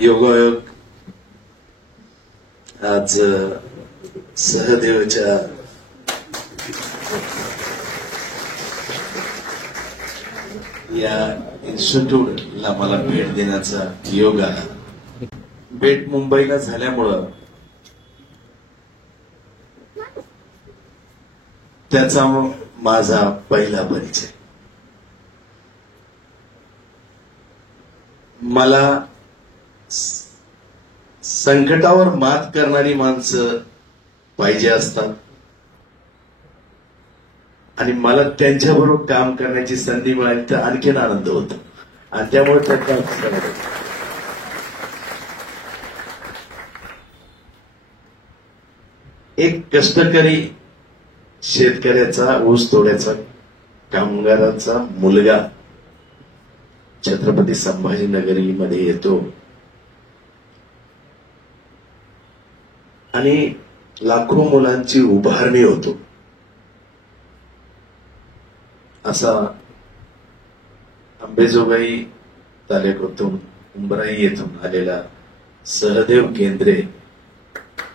योगायोग आज सहदेवच्या या इन्स्टिट्यूटला मला भेट देण्याचा योग आला. भेट मुंबईला झाल्यामुळं त्याचा माझा पहिला परिचय. मला संकटावर मात करणारी माणसं पाहिजे असतात आणि मला त्यांच्याबरोबर काम करण्याची संधी मिळाली तर आणखीन आनंद होतो आणि त्यामुळे त्याचा एक कष्टकरी शेतकऱ्याचा ऊस तोड्याचा कामगाराचा मुलगा छत्रपती संभाजीनगरीमध्ये येतो आणि लाखो मुलांची उभारणी होतो. असा अंबेजोगाई तालुक्यातून उंबराई येथून आलेला सहदेव केंद्रे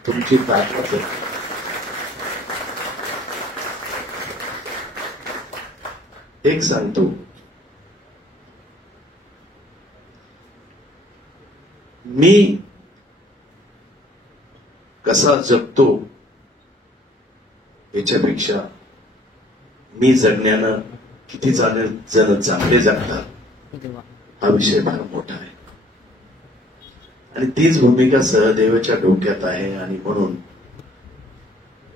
तुमची ताकद एक सांगतो. मी कसा जगतो याच्यापेक्षा मी जगण्यानं किती जण चांगले जगतात हा विषय फार मोठा आहे आणि तीच भूमिका सहदेवाच्या डोक्यात आहे. आणि म्हणून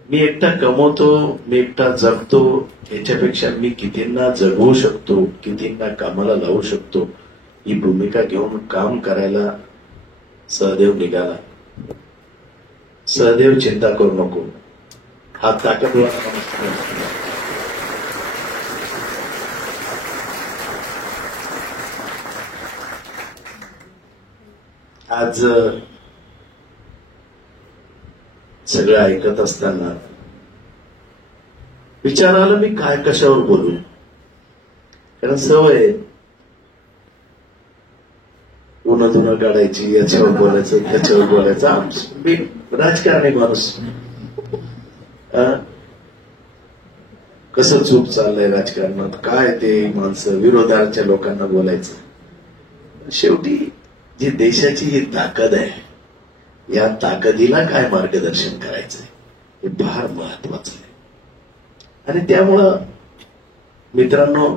मी एकटा कमवतो, मी एकटा जगतो याच्यापेक्षा मी कितींना जगवू शकतो, कितींना कामाला लावू शकतो ही भूमिका घेऊन काम करायला सहदेव निघाला. सहदेव चिंता करू नको, हा ताकदवान आज सगळं ऐकत असताना विचार आला मी काय कशावर बोलू. कारण सवय उन्हा धुणं काढायची, याच्यावर बोलायचं त्याच्यावर बोलायचं. मी राजकारणी माणूस, कसं चूक चाललंय राजकारणात, काय ते माणसं विरोधाच्या लोकांना बोलायचं. शेवटी जी देशाची ही ताकद आहे या ताकदीला काय मार्गदर्शन करायचंय हे फार महत्वाचं आहे. आणि त्यामुळं मित्रांनो,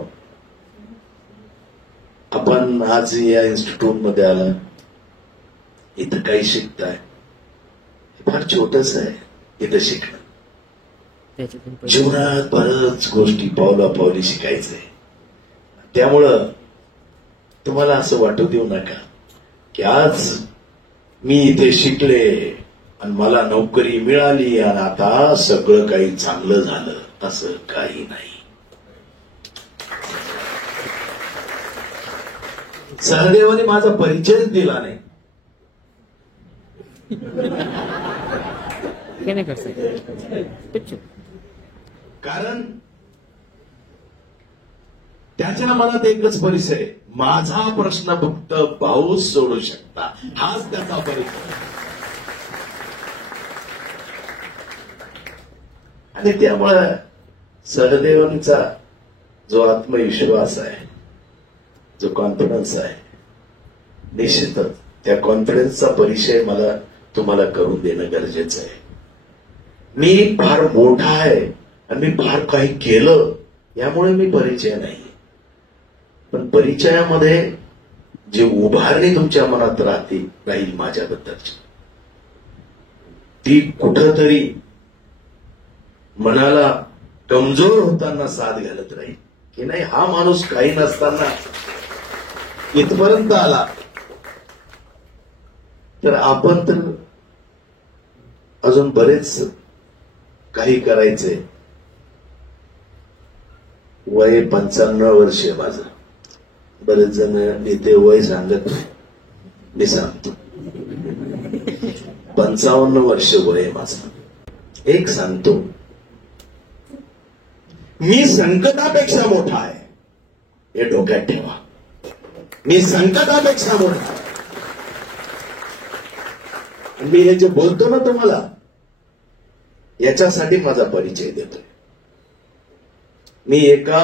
आपण आज या इन्स्टिट्यूट मध्ये आला, इथं काही शिकताय, हे फार छोटस आहे. इथं शिकणं जीवनात बरंच गोष्टी पावला शिकायचंय. त्यामुळं तुम्हाला असं वाटू देऊ नका की आज मी इथे शिकले आणि मला नोकरी मिळाली आणि आता सगळं काही चांगलं झालं, असं काही नाही. सहदेवाने माझा परिचयच दिला नाही. कारण त्याच्या मनात एकच परिचय, माझा प्रश्न फक्त पाऊस सोडू शकता, हाच त्याचा परिचय. आणि त्यामुळे सहदेवांचा जो आत्मविश्वास आहे, जो कॉन्फिडन्स आहे, निश्चितच त्या कॉन्फिडन्सचा परिचय मला तुम्हाला करून देणं गरजेचं आहे. मी फार मोठा आहे आणि मी फार काही केलं यामुळे मी परिचय नाही, पण परिचयामध्ये जी उभारणी तुमच्या मनात राहील माझ्याबद्दलची, ती कुठंतरी मनाला कमजोर होताना साथ घालत राहील की नाही हा माणूस काही नसताना इथपर्यंत आला, तर आपण तर अजून बरेच काही करायचंय. वय 55 वर्ष माझं. बरेच जण नेते वय सांगत नाही, मी सांगतो 55 वर्ष वय माझं. एक सांगतो, मी संकटापेक्षा मोठा आहे हे डोक्यात ठेवा. मी संकटापेक्षा मोठा. मी हे जे बोलतो ना तुम्हाला, याच्यासाठी माझा परिचय देतोय. मी एका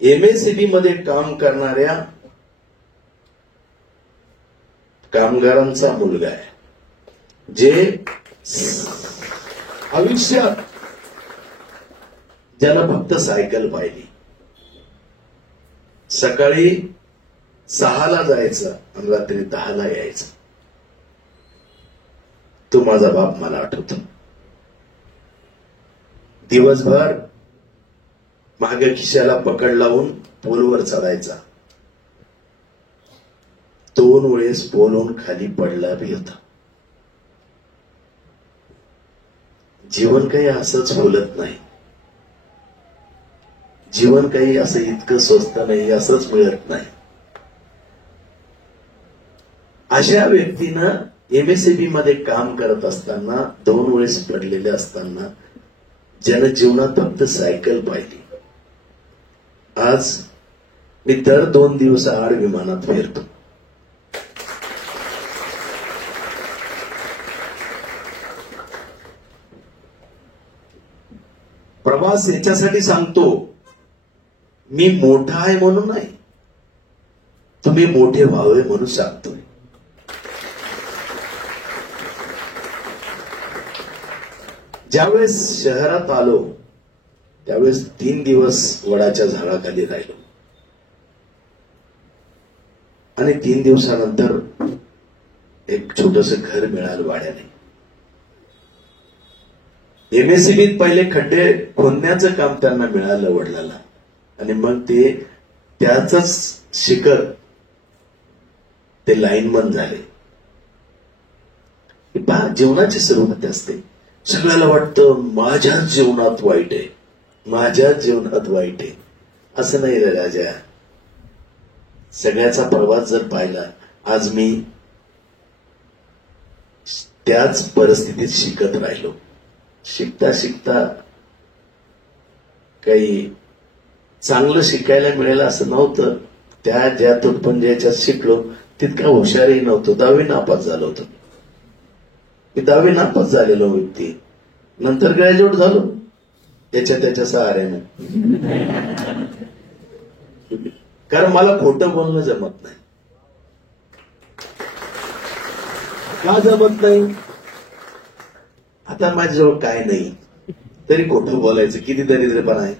MSCB मध्ये काम करणाऱ्या कामगारांचा मुलगा आहे, जे आयुष्यात ज्याला फक्त सायकल पाहिली. सकाळी 6ला जायचं आणि रात्री 10ला यायचं. तो माझा बाप मला आठवतो. दिवसभर मागे खिशाला पकड लावून पोलवर चढायचा. 2 वेळेस पोलवून खाली पडला बी होता. जीवन काही असंच बोलत नाही. जीवन काही असं इतकं स्वस्त नाही, असंच मिळत नाही. अशा व्यक्तीनं MSCB मध्ये काम करत असताना 2 वेळेस पडलेले असताना ज्यानं जीवनात फक्त सायकल पाहिली, आज मी दर 2 दिवस आड विमानात फिरतो. प्रवास याच्यासाठी सांगतो, मी मोठा आहे म्हणून नाही, तुम्ही मोठे व्हावे म्हणून सांगतोय. ज्यावेळेस शहरात आलो त्यावेळेस 3 दिवस वडाच्या झाडाखाली राहिलो आणि 3 दिवसानंतर एक छोटस घर मिळालं भाड्याने. MSCBत पहिले खड्डे खोदण्याचं काम त्यांना मिळालं वडिलांना, आणि मग ते त्याच शिखर ते लाईनमन झाले. जीवनाची सुरुवात असते. सगळ्याला वाटतं माझ्याच जीवनात वाईट आहे, माझ्याच जीवनात वाईट आहे. असं नाही रे राजा. सगळ्याचा प्रवास जर पाहिला, आज मी त्याच परिस्थितीत शिकत राहिलो. शिकता शिकता काही चांगलं शिकायला मिळेल असं नव्हतं. त्या ज्यातून पण ज्याच्यात शिकलो तितका हुशारही नव्हतो. 10वी नापास झालो होतो. मी 10वी नापास झालेलो व्यक्ती. नंतर ग्रॅज्युएट झालो त्याच्या सहाऱ्यानं. कारण मला खोटं बोलणं जमत नाही. का जमत नाही? आता माझ्याजवळ काय नाही तरी खोटं बोलायचं किती दरिद्रपणा आहे.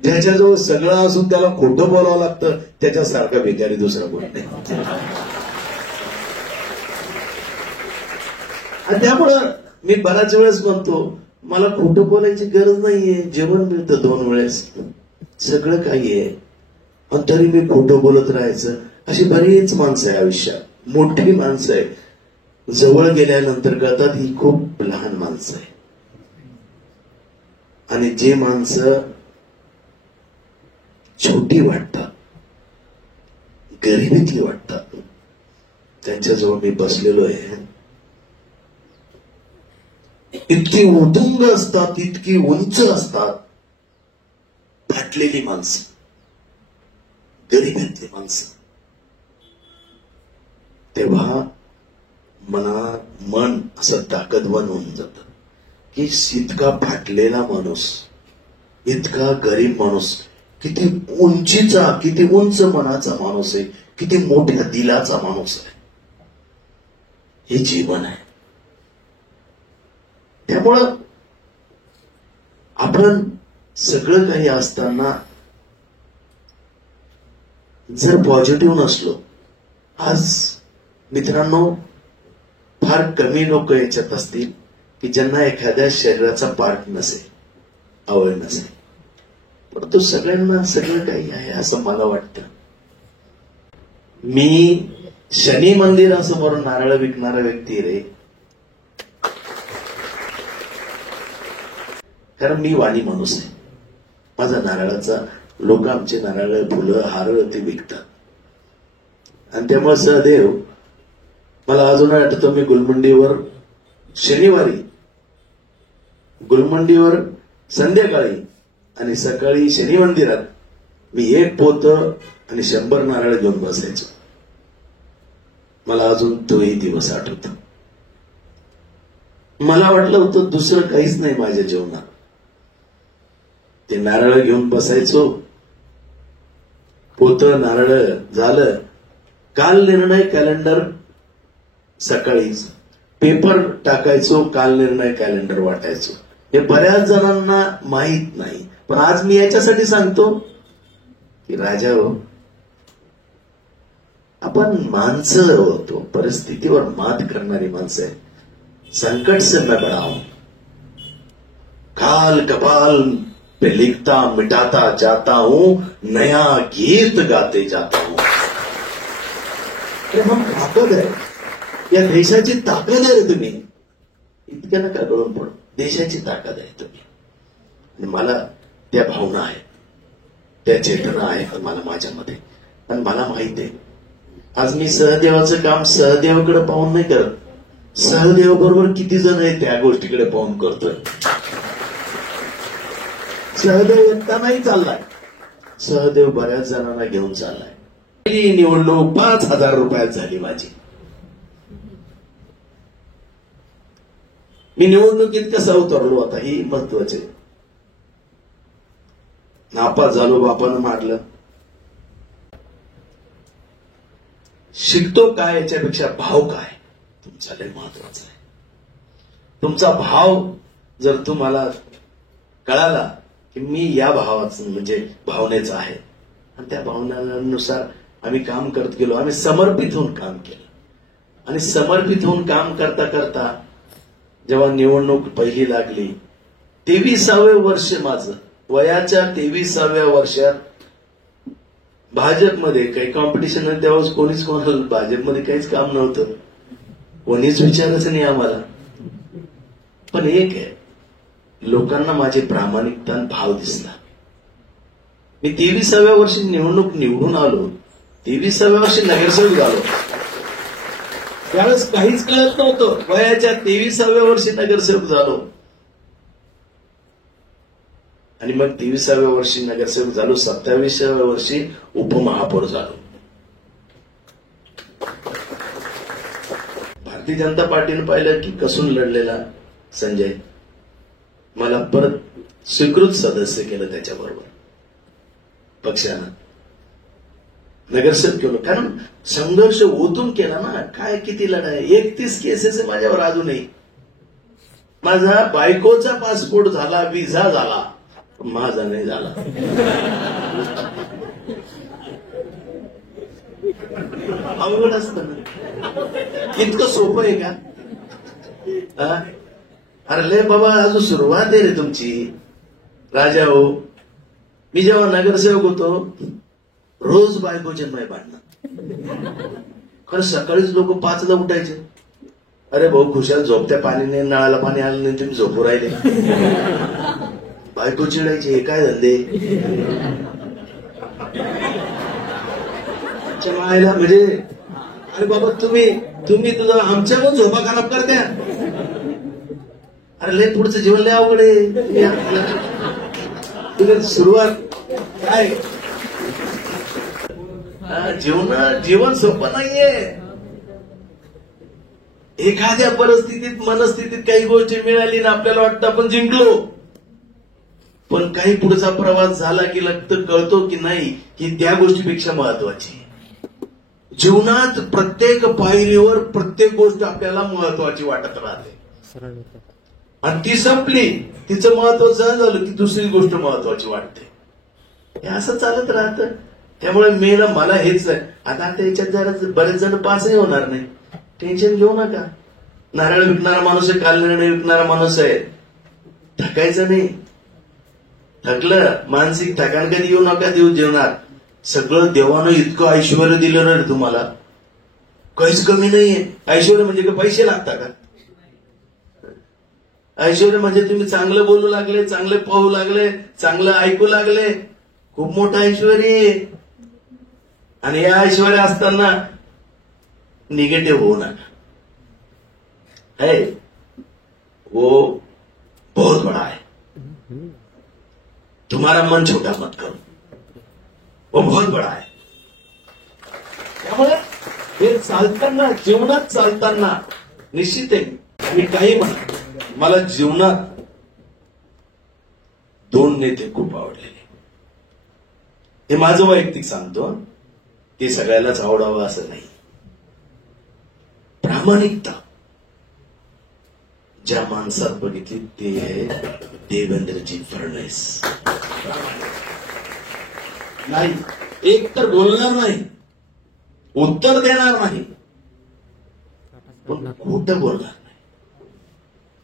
ज्याच्याजवळ सगळं असून त्याला खोटं बोलावं लागतं, त्याच्यासारखा भिकारी दुसरा कोण नाही. आणि त्यामुळं मी बऱ्याच वेळेस म्हणतो, मला खोटं बोलायची गरज नाहीये. जेवण मिळतं 2 वेळेस, सगळं काही आहे, आणि तरी मी खोटं बोलत राहायचं. अशी बरीच माणसं आहे आयुष्यात, मोठी माणसं आहे. जवळ गेल्यानंतर कळतात ही खूप लहान माणसं आहे. आणि जे माणसं छोटी वाटतात, गरिबीतली वाटतात, त्यांच्याजवळ मी बसलेलो आहे. इतकी उदुंग असतात, इतकी उंच असतात, फाटलेली माणसं, गरिबीतली माणसं. तेव्हा मन असं ताकदवान होऊन जातं की इतका फाटलेला माणूस, इतका गरीब माणूस, किती उंचीचा, किती उंच मनाचा माणूस आहे, किती मोठ्या दिलाचा माणूस आहे. हे जीवन आहे. त्यामुळं आपण सगळं काही असताना जर पॉझिटिव्ह नसलो, आज मित्रांनो फार कमी लोक याच्यात असतील की ज्यांना एखाद्या शरीराचा पार्ट नसेल, आवड नसेल, परंतु सगळ्यांना सगळं काही आहे असं मला वाटतं. मी शनी मंदिरासमोर नारळ विकणारा व्यक्ती रे, कारण मी वाणी माणूस आहे. माझा नारळाचा, लोक आमचे नारळ, फुलं, हार ते विकतात. आणि त्यामुळे सहदेव मला अजून आठवतो, मी गुलमंडीवर शनिवारी, गुलमंडीवर संध्याकाळी आणि सकाळी शनी मंदिरात मी 1 पोतं आणि 100 नारळ घेऊन बसायचो. मला अजून तोही दिवस आठवतो. मला वाटलं होतं दुसरं काहीच नाही माझ्या जीवनात. ते नारळ घेऊन बसायचो, पोतं नारळ झालं, काल निर्णय कॅलेंडर सकाळीच, पेपर टाकायचो, काल निर्णय कॅलेंडर वाटायचो. हे बऱ्याच जणांना माहीत नाही, पण आज मी याच्यासाठी सांगतो की राजा हो, आपण माणसं होतो, परिस्थितीवर मात करणारी माणसं आहे. संकट से मैं बड़ा हूं, काल कपाल पे लिखता मिटाता जाता हूं, नया गीत गाते जाता हूं. अरे हम ताकद आहे, या देशाची ताकद आहे रे तुम्ही. इतक्या नका गळून पडू, देशाची ताकद आहे तुम्ही. आणि मला त्या भावना आहेत, त्या चेतना आहेत मला माझ्यामध्ये. आणि मला माहित आहे आज मी सहदेवाचं काम सहदेवाकडे पाहून नाही करत, सहदेव बरोबर किती जण आहेत त्या गोष्टीकडे पाहून करतोय. सहदेव एकटा नाही चाललाय, सहदेव बऱ्याच जणांना घेऊन चाललाय. निवडणूक 5,000 रुपयात झाली माझी. मी निवडणुकीत कसा उतरलो आता ही महत्वाचे. नापास झालो, बापानं मारलं. शिकतो काय याच्यापेक्षा भाव काय तुमचा लय महत्वाचा आहे. तुमचा भाव जर तुम्हाला कळाला की मी या भावाचं म्हणजे भावनेचा आहे, आणि त्या भावनेनुसार आम्ही काम करत गेलो, आम्ही समर्पित होऊन काम केलं. आणि समर्पित होऊन काम करता करता जेव्हा निवडणूक पहिली लागली, 23वे वर्ष माझं, वयाच्या 23व्या वर्षात भाजपमध्ये काही कॉम्पिटिशन नाही. तेव्हा कोणीच कोणाला भाजपमध्ये काहीच काम नव्हतं, कोणीच विचारायचं नाही आम्हाला. पण एक आहे, लोकांना माझे प्रामाणिकता आणि भाव दिसला. मी 23व्या वर्षी निवडणूक निवडून आलो, 23व्या वर्षी नगरसेवक झालो. त्यावेळेस काहीच कळत नव्हतं, वयाच्या 23व्या वर्षी नगरसेवक झालो. आणि मग 23व्या वर्षी नगरसेवक झालो, 27व्या वर्षी उपमहापौर झालो. भारतीय जनता पार्टीने पाहिलं की कसून लढलेला संजय मला परत स्वीकृत सदस्य केलं त्याच्याबरोबर पक्षानं. नगरसेवक केलं, कारण संघर्ष ओतून केला ना. काय किती लढाई, 31 केसेस आहे माझ्यावर अजूनही. माझा बायकोचा पासपोर्ट झाला, विजा झाला, माझा नाही झाला. अवघड असतं ना, इतकं सोपं आहे का? अरे ले बाबा, अजून सुरुवात आहे रे तुमची. राजा हो, मी जेव्हा नगरसेवक होतो रोज बायकोचे नाही भांडणं. खरं सकाळीच लोक 5ला उठायचे. अरे भाऊ खुशाल झोपत्या पाणीने, नळाला पाणी आलं नाही, तुम्ही झोपू राहिले. बायको चिडायची, हे काय धंदे. मायला म्हणजे अरे बाबा तुम्ही तुझं आमच्या पण झोपा खराब करत्या. अरे लय पुढचं जीवन लय अवघड आहे. तुम्ही सुरुवात काय, जीवन सोपं नाहीये. एखाद्या परिस्थितीत मनस्थितीत काही गोष्टी मिळाली ना, आपल्याला वाटतं आपण जिंकलो. पण काही पुढचा प्रवास झाला की कळतो की नाही, ही त्या गोष्टीपेक्षा महत्वाची. जीवनात प्रत्येक पायरीवर प्रत्येक गोष्ट आपल्याला महत्वाची वाटत राहते, आणि ती संपली, तिचं महत्व सहज झालं की दुसरी गोष्ट महत्वाची वाटते. हे असं चालत राहतं. त्यामुळे मला हेच आहे. आता याच्यात जरा बरेच जण पासही होणार नाही, टेन्शन घेऊ नका. नारळ विकणारा माणूस आहे, काल निर्णय विकणारा माणूस आहे. थकायचं नाही. थकलं, मानसिक थकान कधी येऊ नका देऊ जीवनात. सगळं देवानं इतकं ऐश्वर दिलं रे तुम्हाला, काहीच कमी नाहीये. ऐश्वर म्हणजे का पैसे लागतात का? ऐश्वर म्हणजे तुम्ही चांगलं बोलू लागले, चांगले पाहू लागले, चांगलं ऐकू लागले, खूप मोठं ऐश्वर आहे. आणि या ऐश्वर असताना निगेटिव्ह होऊ नका. है वो बहुत बड़ा है. तुम्हारा मन छोटा मत करो, वो बहुत बड़ा है. त्यामुळे हे चालताना, जीवनात चालताना निश्चित आहे मी काही म्हणा, मला जीवनात 2 नेते खूप आवडलेले. हे माझं वैयक्तिक सांगतो, ते सगळ्यालाच आवडावं असं नाही. प्रामाणिकता ज्या माणसात बघितली ते आहे देवेंद्रजी फडणवीस. नाही, एक तर बोलणार नाही, उत्तर देणार नाही, पण खोटं बोलणार नाही.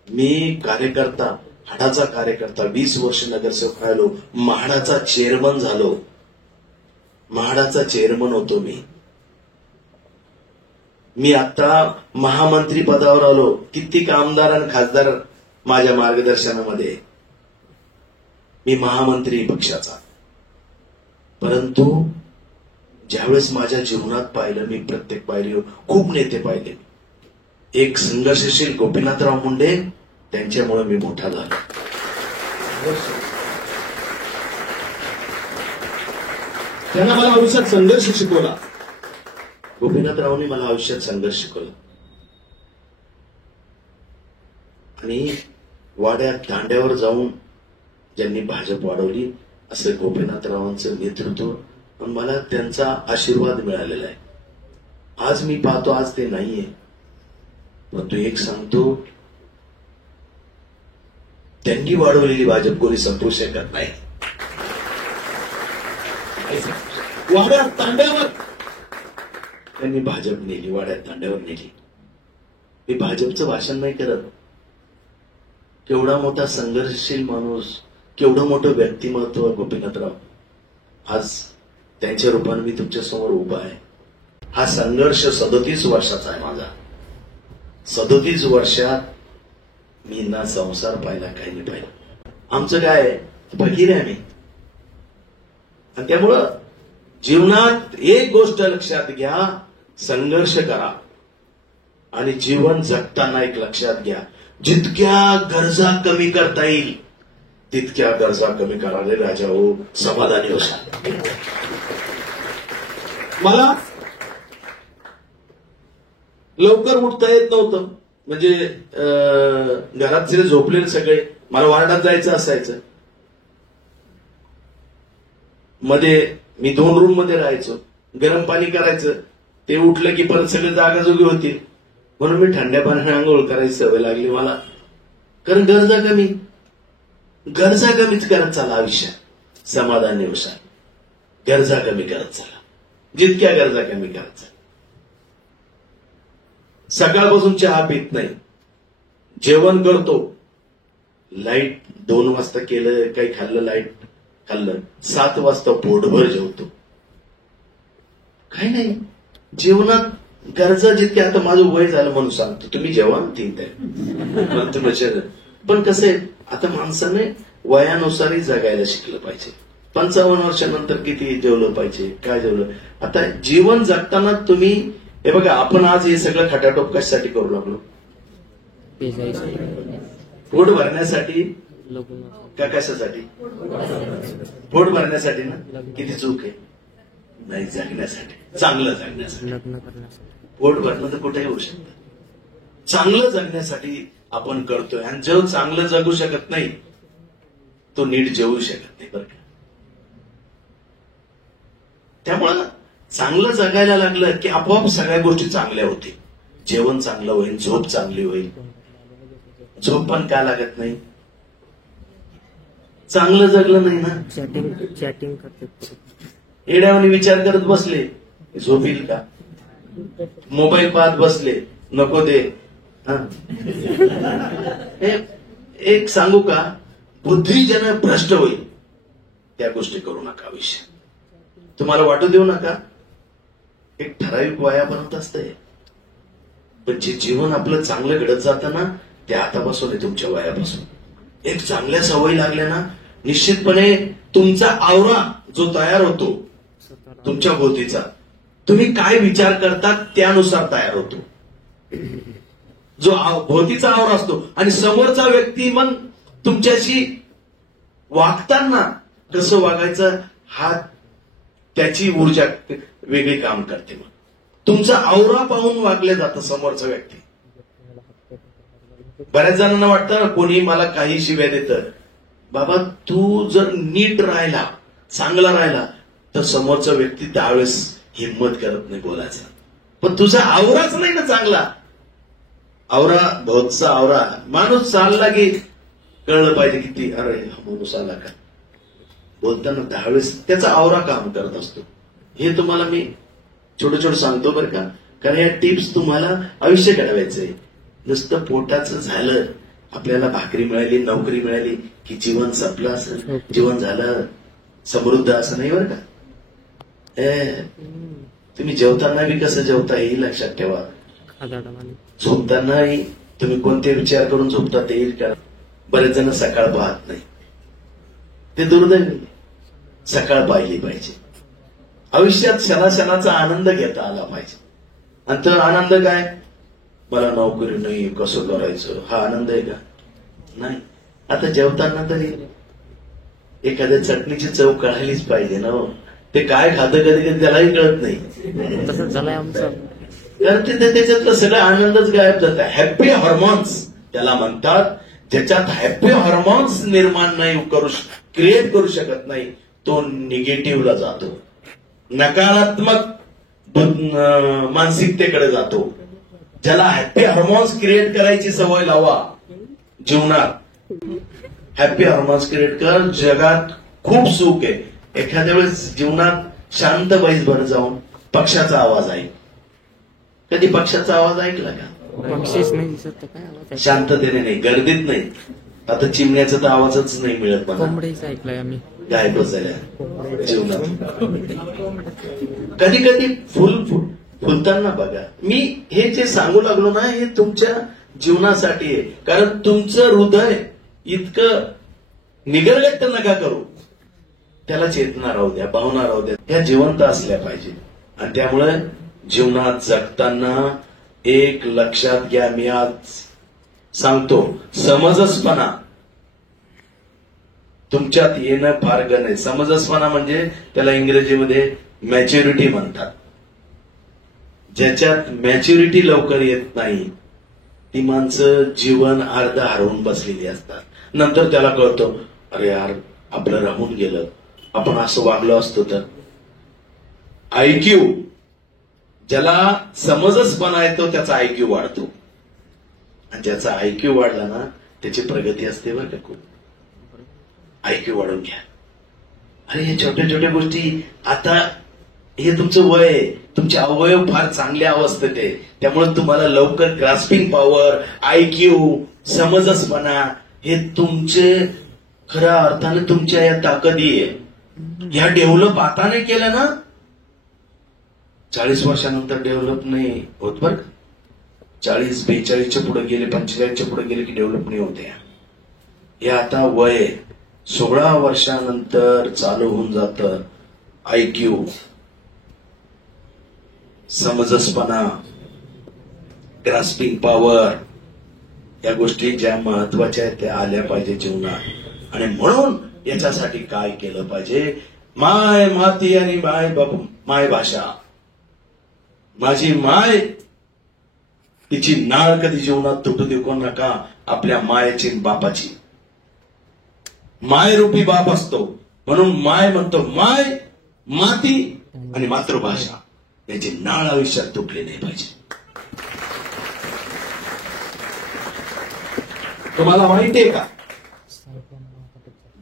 मी कार्यकर्ता, हाडाचा कार्यकर्ता, 20 वर्ष नगरसेवक राहिलो, म्हाडाचा चेअरमन झालो, म्हाडाचा चेअरमन होतो मी आता महामंत्री पदावर आलो. कित्येक आमदार आणि खासदार माझ्या मार्गदर्शनामध्ये, मी महामंत्री पक्षाचा. परंतु ज्यावेळेस माझ्या जीवनात पाहिलं, मी प्रत्येक पायरीवर खूप नेते पाहिले. एक संघर्षशील गोपीनाथराव मुंडे, त्यांच्यामुळे मी मोठा झालो. त्यांना मला आयुष्यात संघर्ष शिकवला. गोपीनाथरावने मला आयुष्यात संघर्ष शिकवला. आणि वाड्यात दांड्यावर जाऊन ज्यांनी भाजप वाढवली, असं गोपीनाथरावांचं नेतृत्व, पण मला त्यांचा आशीर्वाद मिळालेला आहे. आज मी पाहतो, आज ते नाहीये, परंतु एक सांगतो, त्यांनी वाढवलेली भाजप कोणी संपवू शकत नाही. वाड्यात तांड्यावर त्यांनी भाजप नेली, वाड्यात तांड्यावर नेली. मी भाजपचं भाषण नाही करत. केवढा मोठा संघर्षशील माणूस, केवढं मोठं व्यक्तिमत्व गोपीनाथराव. आज त्यांच्या रूपाने मी तुमच्या समोर उभा आहे. हा संघर्ष 37 वर्षाचा आहे माझा. 37 वर्षात मी ना संसार पाहिला, काही नाही पाहिलं. आमचं काय आहे, फकीर आहे मी. आणि त्यामुळं जीवनात एक गोष्ट लक्षात घ्या, संघर्ष करा. आणि जीवन जगताना एक लक्षात घ्या, जितक्या गरजा कमी करता येईल तितक्या गरजा कमी करा रे राजा हो, समाधानी होशाल. मला लवकर उठता येत नव्हतं, म्हणजे घरात झोपलेले सगळे, मला वार्डात जायचं असायचं. मध्ये मी 2 रूम मध्ये राहायचो, गरम पाणी करायचं, ते उठलं की परत सगळे जागाजोगी होतील, म्हणून मी थंड्या पाण्याने आंघोळ करायची सवय लागली मला. कारण गरजा कमीच करत चला आयुष्यात, समाधानी होशाल. गरजा कमी करत चला, जितक्या गरजा कमी करत चला. सकाळपासून चहा पित नाही, जेवण करतो, लाईट 2 वाजता केलं, काही खाल्लं, लाईट खाल्लं, 7 वाजता पोटभर जेवतो. काही नाही, जीवनात गरजा जितक्या, आता माझं वय झालं म्हणून सांगतो, तुम्ही जेव्हा ठीक आहे, पण कसं आहे, आता माणसाने वयानुसारही जगायला शिकलं पाहिजे. 55 वर्षानंतर किती जेवलं पाहिजे, काय जेवलं. आता जीवन जगताना तुम्ही हे बघा, आपण आज हे सगळं खटाटोप कशासाठी करू लागलो? पोट भरण्यासाठी का कशासाठी? पोट भरण्यासाठी ना. किती चूक आहे? नाही, जगण्यासाठी, चांगलं जगण्यासाठी. पोट भरणं तर कुठेही होऊ शकतं. चांगलं जगण्यासाठी आपण करतोय. आणि जो चांगलं जगू शकत नाही तो नीट जेवू शकत नाही, बरं का. त्यामुळं चांगलं जगायला लागलं की आपोआप सगळ्या गोष्टी चांगल्या होतील. जेवण चांगलं होईल, झोप चांगली होईल. झोप पण काय लागत नाही, चांगलं जगलं नाही ना. चॅटिंग करते, एड्यावानी विचार करत बसले, झोप येईल का? मोबाईल पाहत बसले, नको दे. एक सांगू का, बुद्धी ज्यानं भ्रष्ट होईल त्या गोष्टी करू नका. आयुष्य तुम्हाला वाटू देऊ नका. एक ठराविक वयापर्यंत असतंय, पण जे जीवन आपलं चांगलं घडत जातं ना, ते आतापासून आहे, तुमच्या वयापासून. एक चांगल्या सवयी लागल्या ना, निश्चितपणे तुमचा आवरा जो तयार होतो तुमच्या भोवतीचा, तुम्ही काय विचार करता त्यानुसार तयार होतो. जो भोवतीचा आवरा असतो आणि समोरचा व्यक्ती मग तुमच्याशी वागताना कसं वागायचं, हा त्याची ऊर्जा वेगळी काम करते. मग तुमचा औरा पाहून वागले जातं समोरचा व्यक्ती. बऱ्याच जणांना वाटतं कोणी मला काही शिव्या देतं. बाबा तू जर नीट राहिला, चांगला राहिला तर समोरचा व्यक्ती त्यावेळेस हिंमत करत नाही बोलायचा. पण तुझा आवराच नाही ना चांगला. आवरा बहुतचा आवरा. माणूस चालला की कळलं पाहिजे किती अरे हा माणूस आला का. बोलताना त्यावेळेस त्याचा आवरा काम करत असतो. हे तुम्हाला मी छोटं छोटं सांगतो बरं का, कारण या टिप्स तुम्हाला आयुष्य घडवायचंय. नुसतं पोटाचं झालं, आपल्याला भाकरी मिळाली, नोकरी मिळाली की जीवन संपलं असं, जीवन झालं समृद्ध असं नाही बरं का. तुम्ही जेवताना बी कसं जेवता हे लक्षात ठेवा. झोपतानाही तुम्ही कोणते विचार करून झोपता ते येईल का. बरेच जण सकाळ पाहत नाही, ते दुर्दैवी. सकाळ पाहिली पाहिजे. आयुष्यात क्षणाक्षणाचा आनंद घेता आला पाहिजे. आणि तो आनंद काय, मला नोकरी नाही कसं करायचं, हा आनंद आहे का. नाही. आता जेवताना तरी एखाद्या चटणीची चव कळालीच पाहिजे ना. ते काय खातं कधी कधी त्यालाही कळत नाही. तसंच झालंय आमचं. कारण ते त्याच्यातलं सगळं आनंदच गायब जात आहे. हॅपी हॉर्मोन्स त्याला म्हणतात. ज्याच्यात हॅपी हॉर्मोन्स निर्माण नाही क्रिएट करू शकत नाही तो निगेटिव्हला जातो, नकारात्मक मानसिकतेकडे जातो. ज्याला हॅपी हार्मोन्स क्रिएट करायची सवय लावा जीवनात. हॅपी हार्मोन्स क्रिएट कर. जगात खूप सुख आहे. एखाद्या वेळेस जीवनात शांत बैसभर जाऊन पक्ष्याचा आवाज ऐक. कधी पक्ष्याचा आवाज ऐकला का. पक्षीच नाही दिसत काय आवाज. शांततेने नाही, गर्दीत नाही. आता चिमण्याचा तर आवाजच नाही मिळत मला. कोंबडीच ऐकलंय आम्ही. गायबच झाल्या जीवनात. कधी कधी फुलताना बघा. मी हे जे सांगू लागलो ना हे तुमच्या जीवनासाठी आहे. कारण तुमचं हृदय इतकं निगरगट्ट नका करू. त्याला चेतना राहू द्या, भावना राहू द्या. ह्या जिवंत असल्या पाहिजे. आणि त्यामुळे जीवनात जगताना एक लक्षात घ्या, मी आज सांगतो, समंजसपणा तुमच्यात येणं फार गरजेचं आहे. समंजसपणा म्हणजे त्याला इंग्रजीमध्ये मॅच्युरिटी म्हणतात. ज्याच्यात मॅच्युरिटी लवकर येत नाही ती माणसं जीवन अर्ध हरवून बसलेली असतात. नंतर त्याला कळतं अरे यार आपलं राहून गेलं, आपण असं वागलो असतो तर. आयक्यू, ज्याला समंजसपणा येतो त्याचा आयक्यू वाढतो. आणि ज्याचा आयक्यू वाढला ना त्याची प्रगती असते बरं का खूप. आयक्यू वाढवून घ्या. अरे हे छोट्या छोट्या गोष्टी. आता हे तुमचं वय आहे, तुमचे अवयव फार चांगल्या अवस्थेत आहे. त्यामुळे तुम्हाला लवकर ग्रास्पिंग पॉवर, आयक्यू, समंजसपणा हे तुमचे खऱ्या अर्थाने तुमच्या या ताकदी आहे. ह्या डेव्हलप आता नाही केलं ना 40 वर्षानंतर डेव्हलप नाही होत बरं. 40-42च्या पुढे गेले, 45च्या पुढे गेले की डेव्हलप नाही होते. हे आता वय 16 वर्षानंतर चालू होऊन जातं. आयक्यू, समंजसपणा, ग्रास्पिंग पॉवर या गोष्टी ज्या महत्वाच्या आहेत त्या आल्या पाहिजे जीवनात. आणि म्हणून याच्यासाठी काय केलं पाहिजे. माय माती आणि माय भाषा. माझी माय, तिची नाळ कधी जीवनात तुटू देऊ नका. आपल्या मायेची बापाची. मायरूपी बाप असतो म्हणून माय म्हणतो. माय, माती आणि मातृभाषा याची नाळ आयुष्यात तुटली नाही पाहिजे. तुम्हाला माहितीये का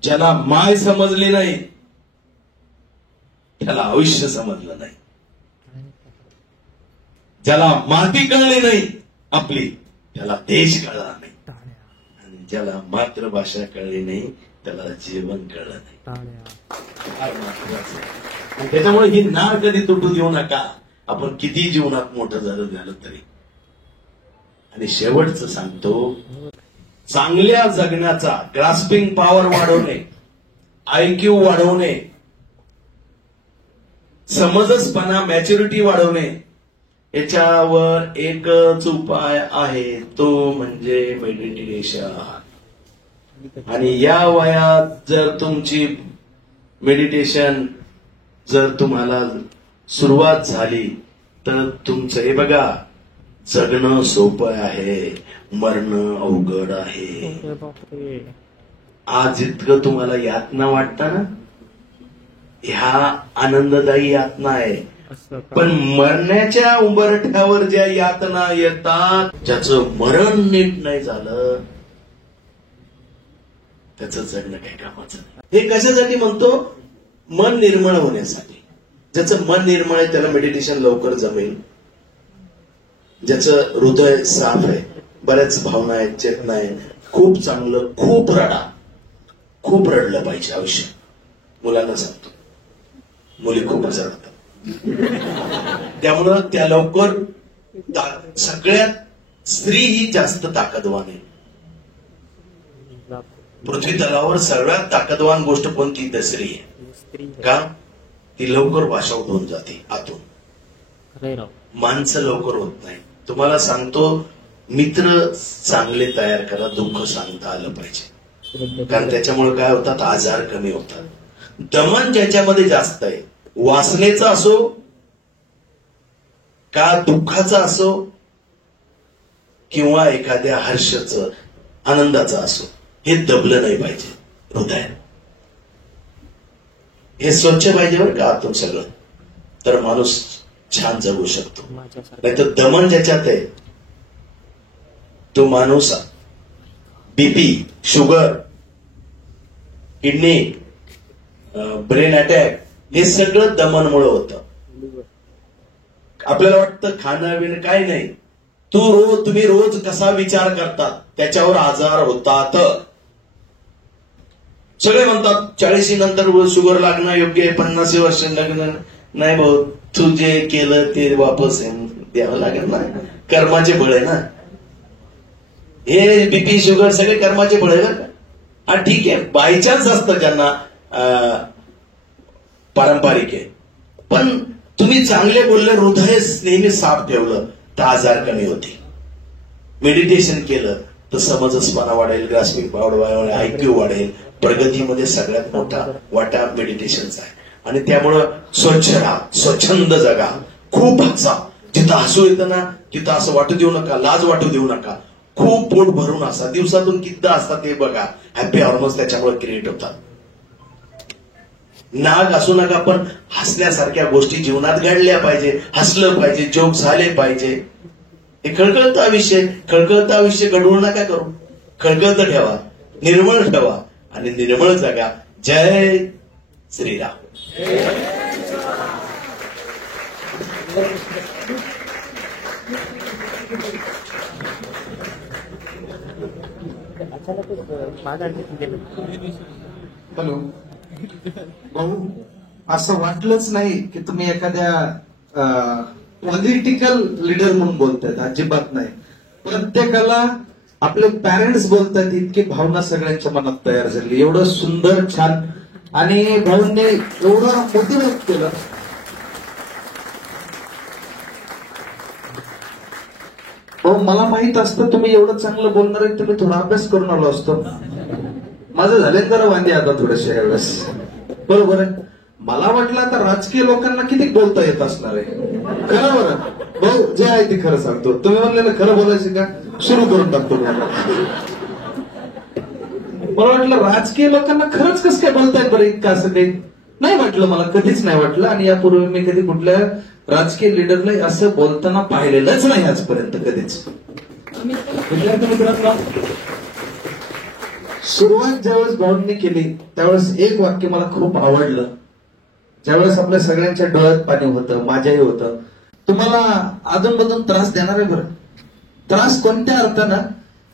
ज्याला माय समजली नाही त्याला आयुष्य समजलं नाही. ज्याला माती कळली नाही आपली त्याला देश कळला नाही. आणि ज्याला मातृभाषा कळली नाही त्याला जीवन कळलं नाही. फार महत्वाचं. त्याच्यामुळे ही नाळ कधी तुटू देऊ नका. आपण किती जीवनात मोठं झालं तरी. आणि शेवटचं सांगतो, चांगल्या जगण्याचा ग्रास्पिंग पॉवर वाढवणे, आयक्यू वाढवणे, समंजसपणा, मॅच्युरिटी वाढवणे, याच्यावर एकच उपाय आहे तो म्हणजे मेडिटेशन. आणि या वयात जर तुमची मेडिटेशन जर तुम्हाला सुरुवात झाली तर तुमचं हे बघा, जगणं सोपं आहे, मरणं अवघड आहे. अरे बापरे. आज इतकं तुम्हाला यातना वाटतं ना, ह्या आनंददायी यातना आहे. असं का? पण मरण्याच्या उंबरठ्यावर ज्या यातना येतात, ज्याचं मरण नीट नाही झालं, त्याचं जगणं काही कामाचं नाही. हे कशासाठी म्हणतो? मन निर्मळ होण्यासाठी. ज्याचं मन निर्मळ आहे त्याला मेडिटेशन लवकर जमेल. ज्याचं हृदय साफ आहे, बऱ्याच भावना आहेत, चेतना आहे, खूप चांगलं, खूप रडा, खूप रडलं पाहिजे आयुष्य. मुलांना सांगतो, मुली खूपच रडतात, त्यामुळं त्या लवकर, सगळ्यात स्त्री ही जास्त ताकदवान आहे. पृथ्वी तलावर सगळ्यात ताकदवान गोष्ट कोणती? तर स्त्री आहे. स्त्री का? ती लवकर वॉशआउट होऊन जाते आतून. खरे राव. माणसं लवकर होत नाही. तुम्हाला सांगतो, मित्र चांगले तयार करा, दुःख सांगता आलं पाहिजे. कारण त्याच्यामुळे काय होतात? आजार कमी होतात. दमन ज्याच्यामध्ये जास्त आहे, वासनेचा असो का दुःखाचा असो किंवा एखाद्या हर्षाचं, आनंदाचं असो, हे दबलं नाही पाहिजे हृदयात. हे स्वच्छ पाहिजे बरं का आतून सगळं, तर माणूस छान जगू शकतो. नाही तर दमन ज्याच्यात आहे तो माणूस BP, sugar, kidney, brain attack, हे सगळं दमनमुळे होतं. आपल्याला वाटतं खाणं बिणं काय नाही, तुम्ही रोज कसा विचार करतात त्याच्यावर आजार होतात. सगळे म्हणतात 40 नंतर शुगर लागणं योग्य आहे, 50 वर्ष लागणं नाही. भाऊ, तू जे केलं ते वापस द्यावं लागेल ना, कर्माचे बळ आहे ना. हे बीपी, शुगर सगळे कर्माचे बळ आहे बरं का. हा ठीक आहे, बायचान्स असतं ज्यांना पारंपरिक आहे, पण तुम्ही चांगले बोलले, हृदय नेहमी साफ ठेवलं तर आजार कमी होते. मेडिटेशन केलं तर समंजसपणा वाढेल, ग्रास्पिंग पॉवर वाढेल, IQ वाढेल. प्रगतीमध्ये सगळ्यात मोठा वाटा मेडिटेशनचा आहे. आणि त्यामुळं स्वच्छ राहा, स्वच्छंद जगा, खूप हसा. जिथं हसू येतं ना तिथं असं वाटू देऊ नका, लाज वाटू देऊ नका. खूप पोट भरून हसा. दिवसातून किती असतात ते बघा. हॅपी हॉर्मोन्स त्याच्यामुळे क्रिएट होतात. नाग असू नका, पण हसण्यासारख्या गोष्टी जीवनात घडल्या पाहिजे, हसलं पाहिजे, जोक झाले पाहिजे. हे खळखळतं आयुष्य, खळखळतं आयुष्य घडवू नका करू. खळखळतं ठेवा, निर्मळ ठेवा आणि निर्मळ जगा. जय श्रीराम. हॅलो भाऊ, असं वाटलंच नाही की तुम्ही एखाद्या पॉलिटिकल लीडर म्हणून बोलतायत. अजिबात नाही. प्रत्येकाला आपले पॅरेंट्स बोलतात, इतकी भावना सगळ्यांच्या मनात तयार झाली. एवढं सुंदर, छान, आणि भाऊंनी एवढं मोटिवेट केलं. हो, मला माहित असतं तुम्ही एवढं चांगलं बोलणार आहे, तुम्ही थोडा अभ्यास करून आलो असतो. माझं झाले जरा वांदे आता थोडेसे यावेळेस. बरोबर आहे. मला वाटलं आता राजकीय लोकांना किती बोलता येत असणार आहे. खरं बरं भाऊ, जे आहे ते खरं सांगतो. तुम्ही म्हणलेलं खरं बोलायचं का? सुरू करून टाकतो. मला वाटलं राजकीय लोकांना खरंच कसं काय बोलतायत बरं इतकं, असं काही नाही वाटलं मला, कधीच नाही वाटलं. आणि यापूर्वी मी कधी कुठल्या राजकीय लीडरला असं बोलताना पाहिलेलंच नाही आजपर्यंत कधीच. विद्यार्थी मित्रांनो, सुरुवात ज्यावेळेस भाऊंनी केली त्यावेळेस एक वाक्य मला खूप आवडलं. ज्यावेळेस आपल्या सगळ्यांच्या डोळ्यात पाणी होतं, माझ्याही होतं. तुम्हाला अधूनमधून त्रास देणार आहे बरं. त्रास कोणत्या अर्थानं,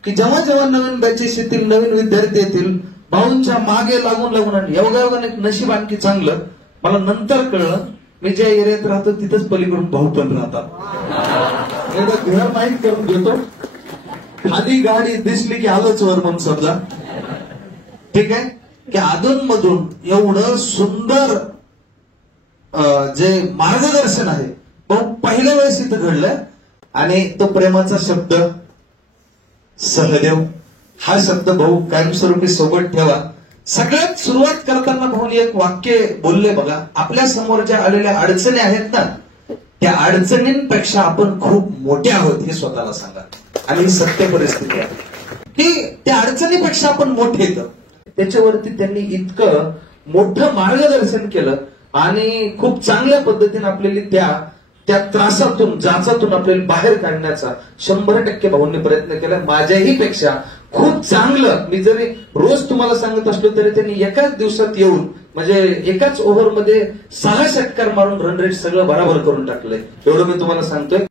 की जेव्हा जेव्हा नवीन बॅचेस येतील, नवीन विद्यार्थी येतील, भाऊंच्या मागे लागून लागून, योगायोगाने एक नशीब आणखी चांगलं मला नंतर कळलं, मी ज्या एरियात राहतो तिथंच पलीकडून भाऊ पण राहतात. एकदा घर माहीत करून घेतो. खाली गाडी दिसली की आलोच वर म्हणून समजा. ठीक आहे, की अधूनमधून एवढं सुंदर जे मार्गदर्शन आहे भाऊ पहिल्या वेळेस इथं घडलं. आणि तो प्रेमाचा शब्द सहदेव, हा शब्द भाऊ कायमस्वरूपी सोबत ठेवा. सगळ्यात सुरुवात करताना भाऊ एक वाक्य बोलले बघा, आपल्या समोर ज्या आलेल्या अडचणी आहेत ना त्या अडचणींपेक्षा आपण खूप मोठे आहोत हे स्वतःला सांगा. आणि ही सत्य परिस्थिती आहे की त्या अडचणीपेक्षा आपण मोठे येतं. त्याच्यावरती त्यांनी इतकं मोठं मार्गदर्शन केलं आणि खूप चांगल्या पद्धतीने आपल्याला त्या त्रासातून जाचातून आपल्याला बाहेर काढण्याचा 100% भाऊंनी प्रयत्न केला. माझ्याही पेक्षा खूप चांगलं. मी जरी रोज तुम्हाला सांगत असलो तरी त्यांनी एकाच दिवसात येऊन म्हणजे एकाच ओव्हरमध्ये 6 षटकार मारून रन रेट सगळं बराबर करून टाकलंय. एवढं मी तुम्हाला सांगतोय.